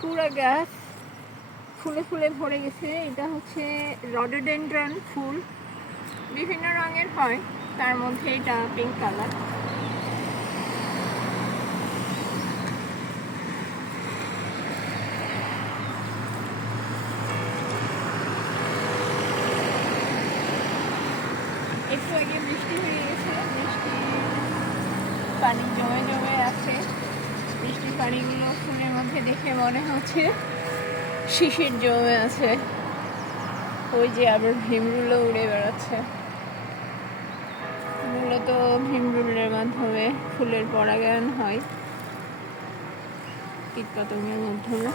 পুরা গাছ ফুলে ফুলে ভরে গেছে। এটা হচ্ছে রডোডেন্ড্রন ফুল। বিভিন্ন রঙের হয়। তার মধ্যে এটা পিঙ্ক কালার একটু আগে বৃষ্টি হয়ে গেছে। বৃষ্টি পানি জমে জমে আছে। বৃষ্টির পানিগুলো ফুলের মধ্যে দেখে মনে হচ্ছে শিশির জমে আছে। ওই যে আবার ভীমরুলও উড়ে বেড়াচ্ছে। মূলত ভীমরুলের মাধ্যমে ফুলের পরাগায়ন হয়। কীটপতঙ্গের মাধ্যমে।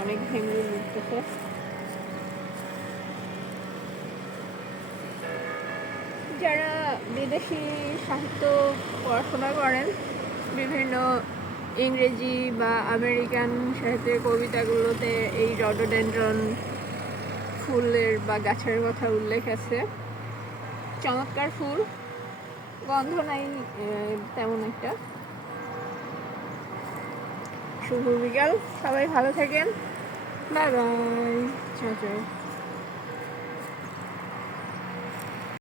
অনেক ভীমরুল উঠতেছে যারা বিদেশি সাহিত্য পড়াশোনা করেন, বিভিন্ন ইংরেজি বা আমেরিকান সাহিত্যের কবিতাগুলোতে এই রডোডেন্ড্রন ফুলের বা গাছের কথা উল্লেখ আছে। চমৎকার ফুল, গন্ধ নাই তেমন একটা। শুভ বিকাল, সবাই ভালো থাকেন। বাই বাই চাও